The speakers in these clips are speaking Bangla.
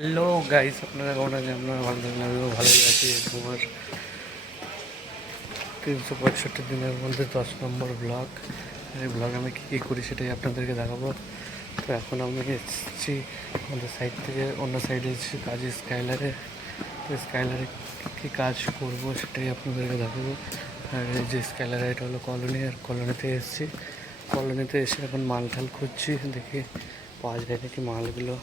হ্যালো গাইস, আপনারা কেমন আছেন? আপনারা ভালো থাকেন, আমিও ভালোই আছি। তোমার 365 দিনের মধ্যে 10 নম্বর ব্লগ। এই ব্লগ আমি কী করি সেটাই আপনাদেরকে দেখাবো। তো এখন আমি এসেছি আমাদের সাইড থেকে অন্য সাইডে এসেছি কাজে, স্কাইলারে। তো স্কাইলারে কী কাজ করব সেটাই আপনাদেরকে দেখাবো। আর এই যে স্কাইলারে, এটা হলো কলোনি, আর কলোনিতে এসেছি। কলোনিতে এসে এখন মাল ঠাল খুঁজছি, দেখি পাওয়া যায় নাকি মালগুলো।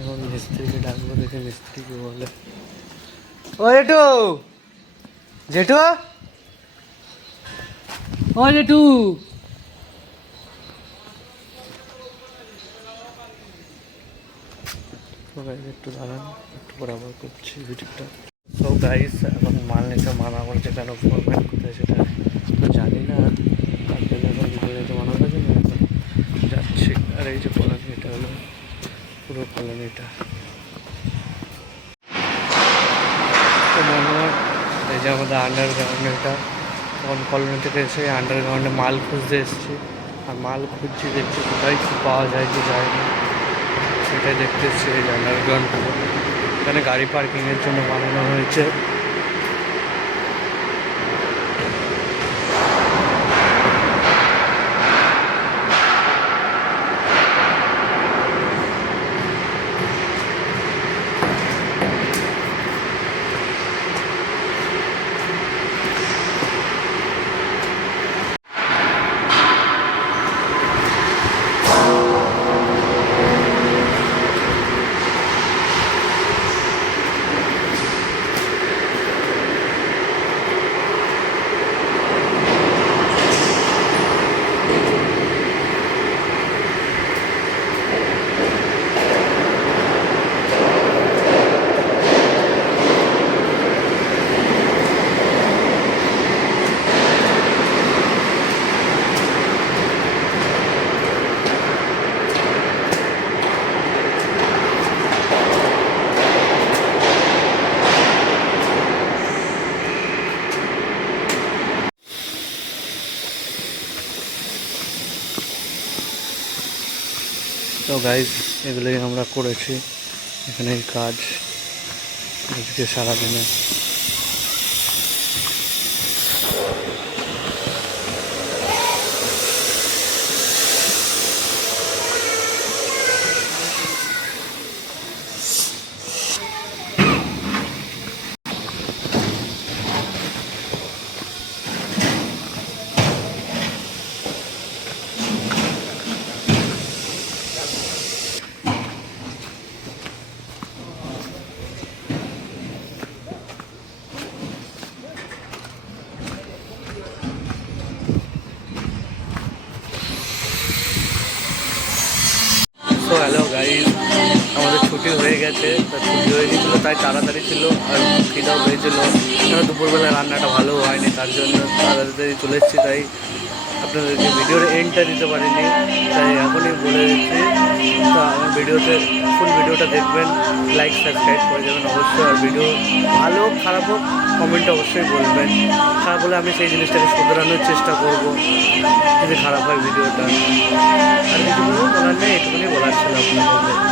এখন মিস্ত্রিকে ডাকবো, দেখে মিস্ত্রি কি বলে। ও জেঠু, জেঠু, ও জেঠু, একটু দাঁড়ান, একটু পর আবার করছি ভিডিওটা। তো গাইস, এখন মাল নিতে মানা করছে, কেন ফরম্যাট কোথায় সেটা তো জানি না। তার জন্য এখন মাল নিতে মানা করছে না, এখন যাচ্ছি। আর এই যে কলোনি, এটা হলো পুরো কলোনিটা। তো মনে হয় এই যে আমাদের আন্ডারগ্রাউন্ড, এটা তখন কলোনি থেকে এসে আন্ডারগ্রাউন্ডে মাল খুঁজতে এসেছি। আর মাল খুঁজছি, দেখছি কোথায় কী পাওয়া যায় কি যায় না সেটাই দেখতে এসেছি। এই আন্ডারগ্রাউন্ড পুরো, এখানে গাড়ি পার্কিংয়ের জন্য বানানো হয়েছে। তো গাইজ, এগুলোই আমরা করেছি এখানে কাজ আজকে সারাদিনে। তো হ্যালো গাইজ, আমাদের ছুটি হয়ে গেছে। তা ছুটি হয়ে গেছিলো তাই তাড়াতাড়ি ছিল, আর খিদাও হয়েছিল। কেন দুপুরবেলা রান্নাটা ভালো হয়নি, তার জন্য তাড়াতাড়ি চলে এসেছি। তাই আপনাদেরকে ভিডিওর এন্ডটা দিতে পারিনি, তাই এখনই বলে দিচ্ছি। তা আমার ভিডিওতে ফুল ভিডিওটা দেখবেন, লাইক সাবস্ক্রাইব করে দেবেন অবশ্যই। আর ভিডিও ভালো হোক খারাপ হোক কমেন্টে অবশ্যই বলবেন। খারাপ হলে আমি সেই জিনিসটাকে শুধরানোর চেষ্টা করব, যদি খারাপ হয় ভিডিওটা। আর কিছু বলার নেই, এটুকুনি বলার ছিল আপনাদের।